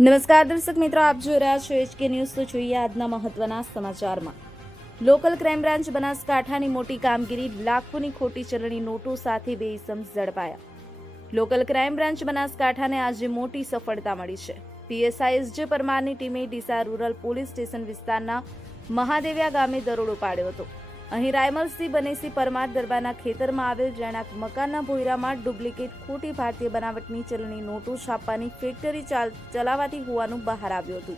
નમસ્કાર દર્શક મિત્રો, આપ જોઈ રહ્યા છો એચકે ન્યૂઝ તો જોઈએ આજના મહત્વના સમાચારમાં. લોકલ ક્રાઇમ બ્રાન્ચ બનાસકાંઠાની મોટી કામગીરી, લાખોની ખોટી ચલણી નોટો સાથે બે ઇસમ ઝડપાયા. લોકલ ક્રાઇમ બ્રાન્ચ બનાસકાંઠાને આજે મોટી સફળતા મળી છે. પીએસઆઈ એસ પરમારની ટીમે ડીસા રૂરલ પોલીસ સ્ટેશન વિસ્તારના મહાદેવ્યા ગામે દરોડો પાડ્યો હતો. અહીં રાયમલસિંહ બનેસિંહ પરમાર દરબારના ખેતરમાં આવેલ રહેણાંક મકાનના ભોયરામાં ડુપ્લિકેટ ખોટી ભારતીય બનાવટની ચલણી નોટો છાપવાની ફેક્ટરી ચાલ- ચલાવાતી હોવાનું બહાર આવ્યું હતું.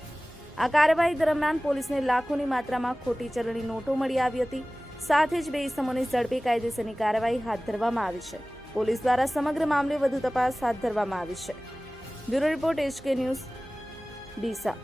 આ કાર્યવાહી દરમિયાન પોલીસને લાખોની માત્રામાં ખોટી ચલણી નોટો મળી આવી હતી. સાથે જ બે ઇસમોને ઝડપી કાયદેસરની કાર્યવાહી હાથ ધરવામાં આવી છે. પોલીસ દ્વારા સમગ્ર મામલે વધુ તપાસ હાથ ધરવામાં આવી છે. Bureau report HK news Deesa.